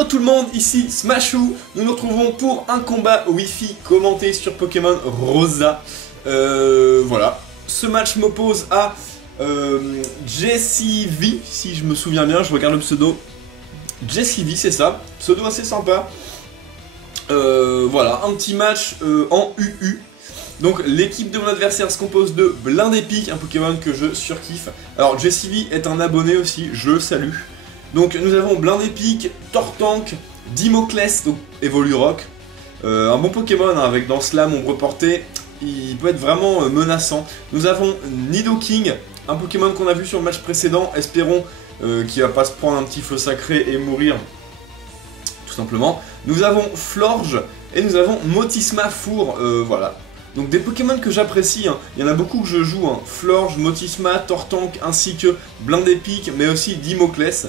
Ciao tout le monde, ici Smashou. Nous nous retrouvons pour un combat Wi-Fi commenté sur Pokémon Rosa. Voilà. Ce match m'oppose à JessieV, si je me souviens bien, je regarde le pseudo. JessieV, c'est ça. Pseudo assez sympa. Voilà, un petit match en UU. Donc l'équipe de mon adversaire se compose de Blindépique, un Pokémon que je surkiffe. Alors JessieV est un abonné aussi, je le salue. Donc nous avons Blindépique, Tortank, Dimoclès, donc Evolurock. Un bon Pokémon hein, avec dans Slam, ombre portée, il peut être vraiment menaçant. Nous avons Nidoking, un Pokémon qu'on a vu sur le match précédent, espérons qu'il va pas se prendre un petit feu sacré et mourir, tout simplement. Nous avons Florge et nous avons Motisma Four, voilà. Donc des Pokémon que j'apprécie, hein. Il y en a beaucoup que je joue, hein. Florge, Motisma, Tortank, ainsi que Blindépique, mais aussi Dimoclès.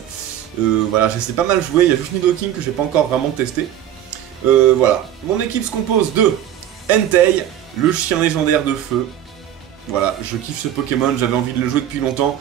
Voilà, j'essaie pas mal jouer, il y a juste Nidoking que j'ai pas encore vraiment testé. Voilà, mon équipe se compose de Entei, le chien légendaire de feu. Voilà, je kiffe ce Pokémon, j'avais envie de le jouer depuis longtemps.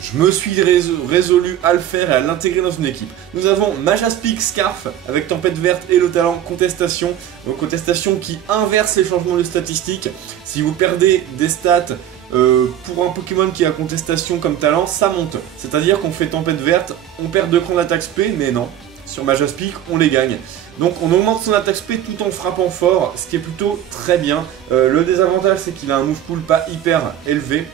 Je me suis résolu à le faire et à l'intégrer dans une équipe. Nous avons Majaspic Scarf avec Tempête Verte et le talent Contestation. Donc Contestation qui inverse les changements de statistiques. Si vous perdez des stats pour un Pokémon qui a Contestation comme talent, ça monte. C'est-à-dire qu'on fait Tempête Verte, on perd 2 crans d'attaque spé, mais non. Sur Majaspic, on les gagne. Donc on augmente son attaque spé tout en frappant fort, ce qui est plutôt très bien. Le désavantage, c'est qu'il a un move pool pas hyper élevé.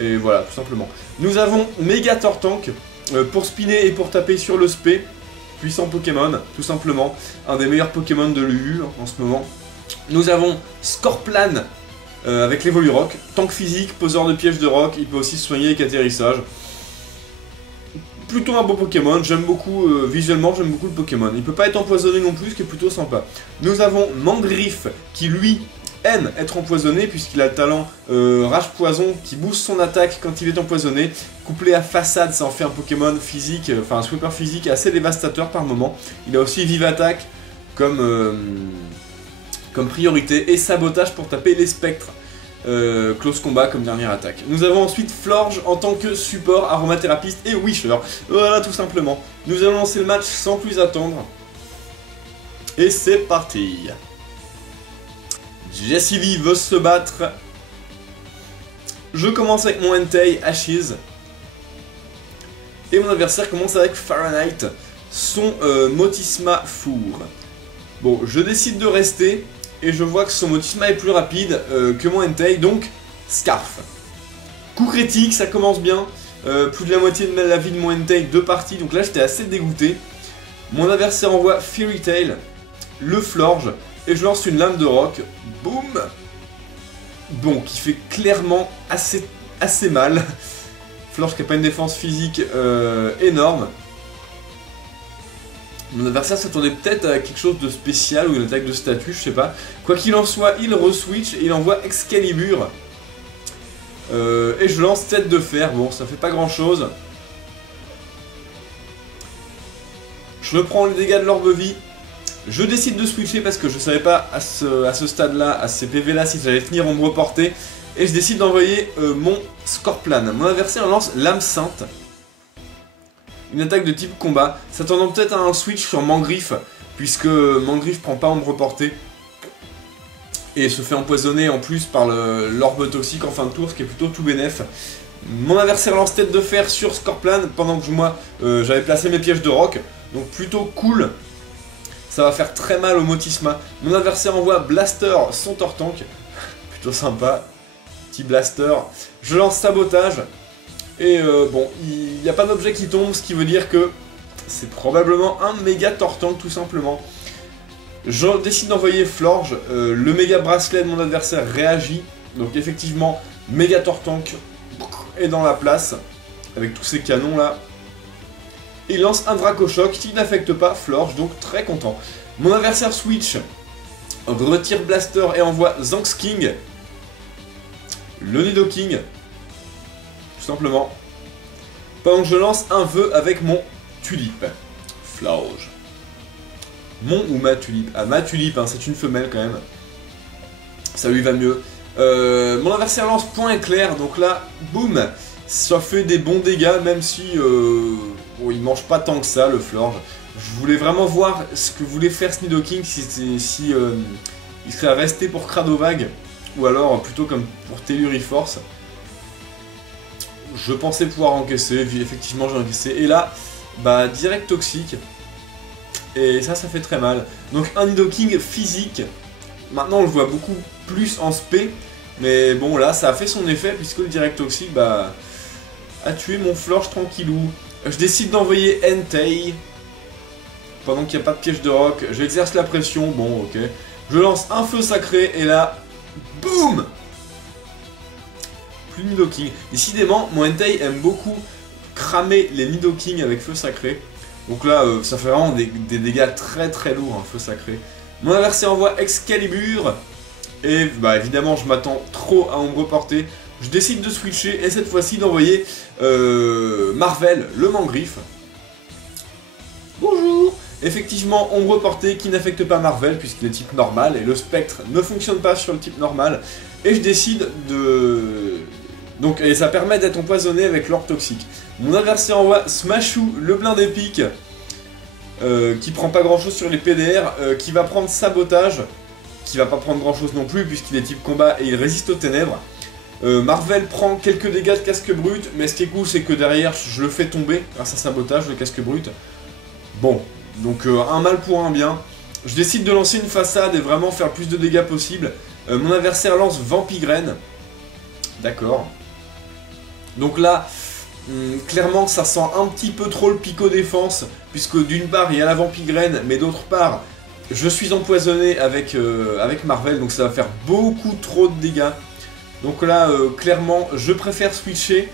Et voilà, tout simplement. Nous avons Mega Tortank pour spinner et pour taper sur le spé. Puissant Pokémon, tout simplement. Un des meilleurs Pokémon de l'UU en ce moment. Nous avons Scorplan avec l'Evolurock. Tank physique, poseur de pièges de rock. Il peut aussi se soigner avec atterrissage. Plutôt un beau Pokémon. J'aime beaucoup, visuellement, j'aime beaucoup le Pokémon. Il peut pas être empoisonné non plus, ce qui est plutôt sympa. Nous avons Mangriffe qui, lui, aime être empoisonné puisqu'il a le talent Rage Poison qui booste son attaque quand il est empoisonné. Couplé à Façade, ça en fait un Pokémon physique, enfin un sweeper physique assez dévastateur par moment. Il a aussi Vive Attaque comme priorité et Sabotage pour taper les spectres. Close Combat comme dernière attaque. Nous avons ensuite Florge en tant que support, aromathérapeute et Wisher. Voilà tout simplement. Nous allons lancer le match sans plus attendre. Et c'est parti. JessieV veut se battre. Je commence avec mon Entei, Ashes. Et mon adversaire commence avec Fahrenheit, son Motisma Four. Bon, je décide de rester. Et je vois que son Motisma est plus rapide que mon Entei, donc Scarf. Coup critique, ça commence bien. Plus de la moitié de la vie de mon Entei, 2 parties. Donc là, j'étais assez dégoûté. Mon adversaire envoie Fairy Tail, le Florge. Et je lance une lame de rock, boum. Bon, qui fait clairement assez mal. Florge qui n'a pas une défense physique énorme. Mon adversaire s'attendait peut-être à quelque chose de spécial ou une attaque de statut, je sais pas. Quoi qu'il en soit, il re-switch et il envoie Excalibur. Et je lance Tête de Fer, bon ça fait pas grand chose. Je reprends les dégâts de l'orbe-vie. Je décide de switcher parce que je savais pas à ce stade-là, à ces PV là, si j'allais finir ombre portée. Et je décide d'envoyer mon Scorplan. Mon adversaire lance Lame Sainte. Une attaque de type combat, s'attendant peut-être à un switch sur Mangriffe, puisque Mangriffe prend pas ombre portée. Et se fait empoisonner en plus par l'orbe toxique en fin de tour, ce qui est plutôt tout bénef. Mon adversaire lance Tête de Fer sur Scorplan, pendant que moi j'avais placé mes pièges de rock. Donc plutôt cool. Ça va faire très mal au Motisma. Mon adversaire envoie Blaster son Tortank. Plutôt sympa. Petit Blaster. Je lance Sabotage. Et bon, il n'y a pas d'objet qui tombe, ce qui veut dire que c'est probablement un méga Tortank tout simplement. Je décide d'envoyer Florge. Le méga bracelet de mon adversaire réagit. Donc effectivement, méga Tortank est dans la place. Avec tous ces canons là. Il lance un Dracochoc qui n'affecte pas Florge, donc très content. Mon adversaire switch, retire Blaster et envoie Zanksking. Le Nidoking, tout simplement. Pendant que je lance un vœu avec mon Tulipe. Florge. Mon ou ma Tulipe? Ah, ma Tulipe, hein, c'est une femelle quand même. Ça lui va mieux. Mon adversaire lance Point Éclair, donc là, boum. Ça fait des bons dégâts, même si bon, il mange pas tant que ça, le Florge. Je voulais vraiment voir ce que voulait faire Nidoking, si il serait resté pour Cradovag, ou alors plutôt comme pour Telluriforce. Je pensais pouvoir encaisser, effectivement j'ai encaissé, et là, bah direct toxique, et ça fait très mal. Donc un Nidoking physique, maintenant on le voit beaucoup plus en SP, mais bon là ça a fait son effet, puisque le direct toxique, bah, a tué mon Florge tranquillou. Je décide d'envoyer Entei, pendant qu'il n'y a pas de piège de roc, j'exerce la pression, bon ok. Je lance un feu sacré, et là, boum! Plus de Nidoking. Décidément, mon Entei aime beaucoup cramer les Nidoking avec feu sacré. Donc là, ça fait vraiment des dégâts très très lourds, hein, feu sacré. Mon adversaire envoie Excalibur. Et bah évidemment, je m'attends trop à ombre portée. Je décide de switcher et cette fois-ci d'envoyer Marvel, le Mangriffe. Bonjour! Effectivement, ombre portée qui n'affecte pas Marvel puisqu'il est type normal et le spectre ne fonctionne pas sur le type normal. Et je décide de... Donc, et ça permet d'être empoisonné avec l'orbe toxique. Mon adversaire envoie Smashou, le blindé pique, qui prend pas grand chose sur les PDR, qui va prendre Sabotage, qui va pas prendre grand chose non plus puisqu'il est type combat et il résiste aux ténèbres. Marvel prend quelques dégâts de casque brut, mais ce qui est cool c'est que derrière je le fais tomber grâce à Sabotage, le casque brut. Bon, donc un mal pour un bien. Je décide de lancer une façade et vraiment faire le plus de dégâts possible. Mon adversaire lance Vampigraine. D'accord. Donc là, clairement ça sent un petit peu trop le pico défense, puisque d'une part il y a la Vampigraine, mais d'autre part, je suis empoisonné avec Marvel, donc ça va faire beaucoup trop de dégâts. Donc là, clairement, je préfère switcher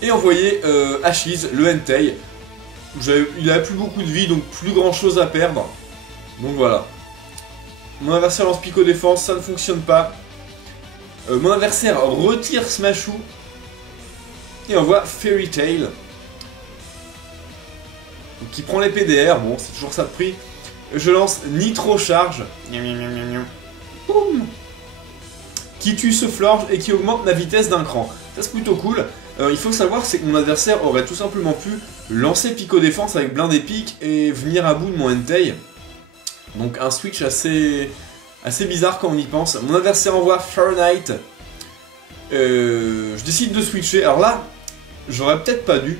et envoyer Ashiz, le Entei. Il a plus beaucoup de vie, donc plus grand chose à perdre. Donc voilà. Mon adversaire lance Pico Défense, ça ne fonctionne pas. Mon adversaire retire Smashou et envoie Fairy Tail. Qui prend les PDR, bon c'est toujours ça de prix. Je lance Nitro Charge. Boum, qui tue ce Florge et qui augmente la vitesse d'un cran. Ça c'est plutôt cool. Il faut savoir c'est que mon adversaire aurait tout simplement pu lancer Pico Défense avec Blindé Pique et venir à bout de mon Entei. Donc un switch assez bizarre quand on y pense. Mon adversaire envoie Fahrenheit. Je décide de switcher. Alors là, j'aurais peut-être pas dû.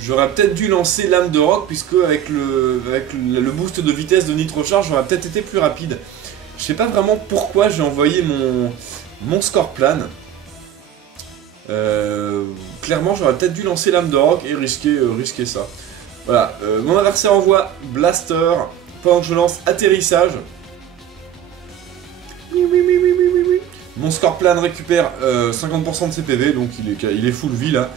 J'aurais peut-être dû lancer Lame de Roc, puisque avec le boost de vitesse de Nitro Charge, j'aurais peut-être été plus rapide. Je sais pas vraiment pourquoi j'ai envoyé mon Scorplan. Clairement, j'aurais peut-être dû lancer Lame de Roc et risquer ça. Voilà, mon adversaire envoie Blaster pendant que je lance Atterrissage. Mon Scorplan récupère 50% de ses PV, donc il est full vie là.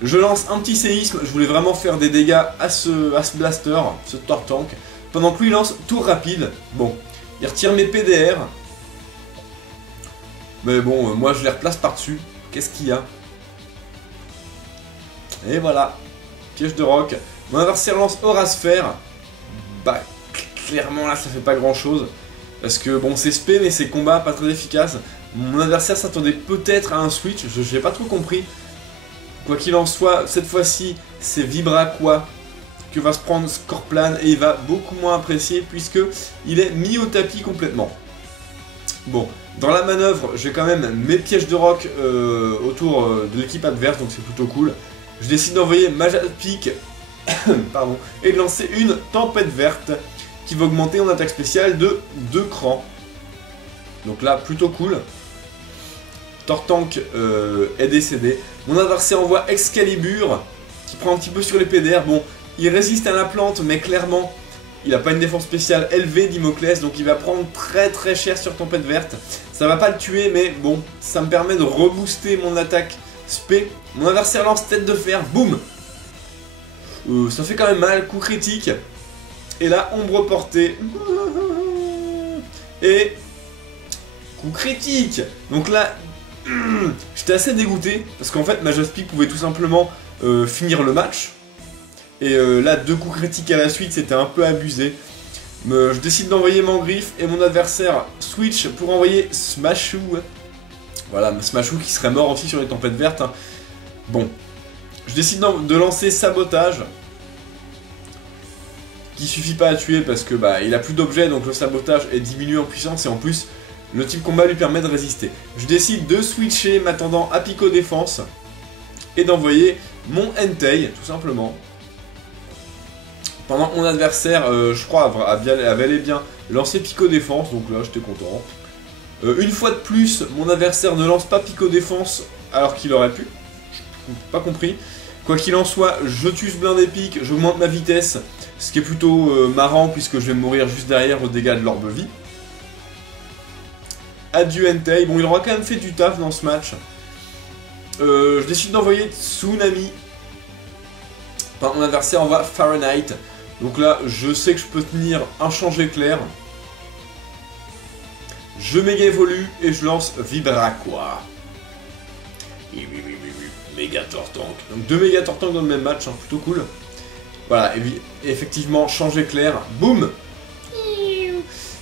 Je lance un petit séisme, je voulais vraiment faire des dégâts à ce Blaster, ce Tortank. Pendant que lui lance Tour Rapide. Bon, il retire mes PDR. Mais bon, moi je les replace par-dessus. Qu'est-ce qu'il y a? Et voilà, piège de roc. Mon adversaire lance Aura Sphère. Bah, clairement là ça fait pas grand-chose. Parce que bon, c'est spé, mais c'est combat pas très efficace. Mon adversaire s'attendait peut-être à un switch, j'ai pas trop compris. Quoi qu'il en soit, cette fois-ci, c'est Vibraqua que va se prendre Scorplan et il va beaucoup moins apprécier puisque il est mis au tapis complètement. Bon, dans la manœuvre, j'ai quand même mes pièges de roc autour de l'équipe adverse, donc c'est plutôt cool. Je décide d'envoyer Majapic pardon, et de lancer une tempête verte qui va augmenter en attaque spéciale de 2 crans. Donc là, plutôt cool. Tortank est décédé. Mon adversaire envoie Excalibur, qui prend un petit peu sur les PDR. Bon, il résiste à la plante, mais clairement, il n'a pas une défense spéciale élevée d'Imoclès, donc il va prendre très très cher sur Tempête Verte. Ça va pas le tuer, mais bon, ça me permet de rebooster mon attaque spé. Mon adversaire lance Tête de Fer, boum. Ça fait quand même mal, coup critique. Et là, ombre portée. Et coup critique. Donc là, j'étais assez dégoûté, parce qu'en fait, Majaspic pouvait tout simplement finir le match. Et là, 2 coups critiques à la suite, c'était un peu abusé. Je décide d'envoyer Mangriffe, et mon adversaire switch pour envoyer Smashou. Voilà, Smashou qui serait mort aussi sur les tempêtes vertes. Hein. Bon, je décide de lancer Sabotage. qui suffit pas à tuer parce que bah il a plus d'objets, donc le sabotage est diminué en puissance et en plus le type combat lui permet de résister. Je décide de switcher m'attendant à Pico Défense et d'envoyer mon Entei, tout simplement. Pendant que mon adversaire, je crois, avait bien lancé Pico Défense, donc là j'étais content. Une fois de plus, mon adversaire ne lance pas Pico Défense alors qu'il aurait pu. Je n'ai pas compris. Quoi qu'il en soit, je tue ce blindé pique, j'augmente ma vitesse, ce qui est plutôt marrant puisque je vais mourir juste derrière aux dégâts de l'orbe vie. Adieu Entei. Bon, il aura quand même fait du taf dans ce match. Je décide d'envoyer Tsunami. Enfin, mon adversaire envoie Fahrenheit. Donc là, je sais que je peux tenir un change éclair. Je méga évolue et je lance Vibraqua. Méga Tortank. Donc 2 méga Tortank dans le même match, hein, plutôt cool. Voilà, et effectivement, change éclair. Boum.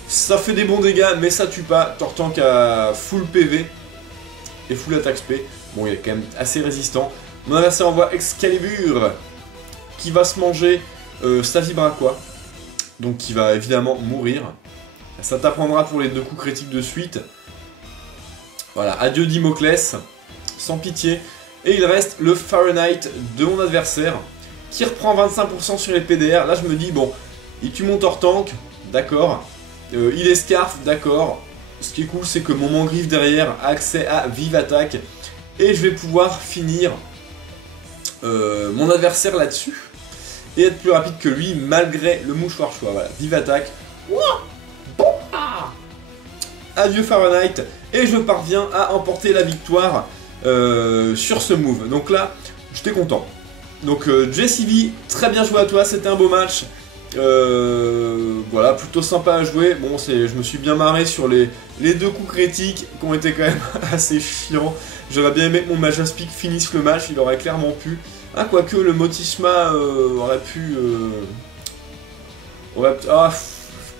Ça fait des bons dégâts, mais ça tue pas. Tortank a full PV et full attaque SP. Bon, il est quand même assez résistant. Mon adversaire envoie Excalibur, qui va se manger sa Vibraqua. Donc qui va évidemment mourir. Ça t'apprendra pour les 2 coups critiques de suite. Voilà, adieu Dimoclès, sans pitié. Et il reste le Fahrenheit de mon adversaire, qui reprend 25% sur les PDR. Là je me dis, bon, il tue mon Tortank, d'accord. Il escarfe, d'accord. Ce qui est cool, c'est que mon Mangriffe derrière a accès à Vive Attaque. Et je vais pouvoir finir mon adversaire là-dessus. Et être plus rapide que lui, malgré le mouchoir choix. Voilà, Vive Attaque. Adieu Fahrenheit. Et je parviens à emporter la victoire sur ce move. Donc là, j'étais content. Donc JCV, très bien joué à toi, c'était un beau match. Voilà, plutôt sympa à jouer. Bon, je me suis bien marré sur les 2 coups critiques qui ont été quand même assez chiants. J'aurais bien aimé que mon Majaspic finisse le match, il aurait clairement pu. Ah, quoique le Motisma aurait pu...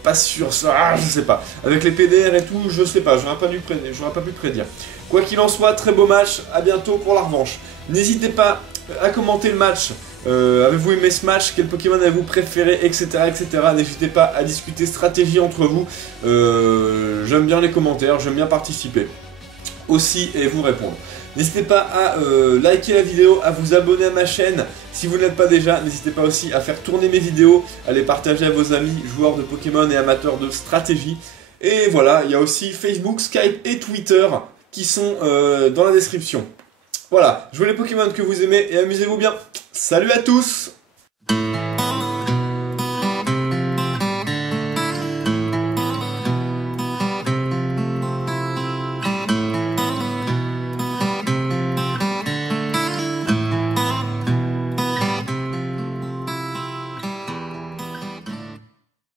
pas sûr, ça, je sais pas. Avec les PDR et tout, je sais pas, j'aurais pas pu prédire. Quoi qu'il en soit, très beau match, à bientôt pour la revanche. N'hésitez pas à commenter le match. Avez-vous aimé ce match? Quel Pokémon avez-vous préféré, etc. etc. N'hésitez pas à discuter stratégie entre vous. J'aime bien les commentaires, j'aime bien participer aussi et vous répondre. N'hésitez pas à liker la vidéo, à vous abonner à ma chaîne si vous ne l'êtes pas déjà. N'hésitez pas aussi à faire tourner mes vidéos, à les partager à vos amis, joueurs de Pokémon et amateurs de stratégie. Et voilà, il y a aussi Facebook, Skype et Twitter qui sont dans la description. Voilà, jouez les Pokémon que vous aimez et amusez-vous bien. Salut à tous!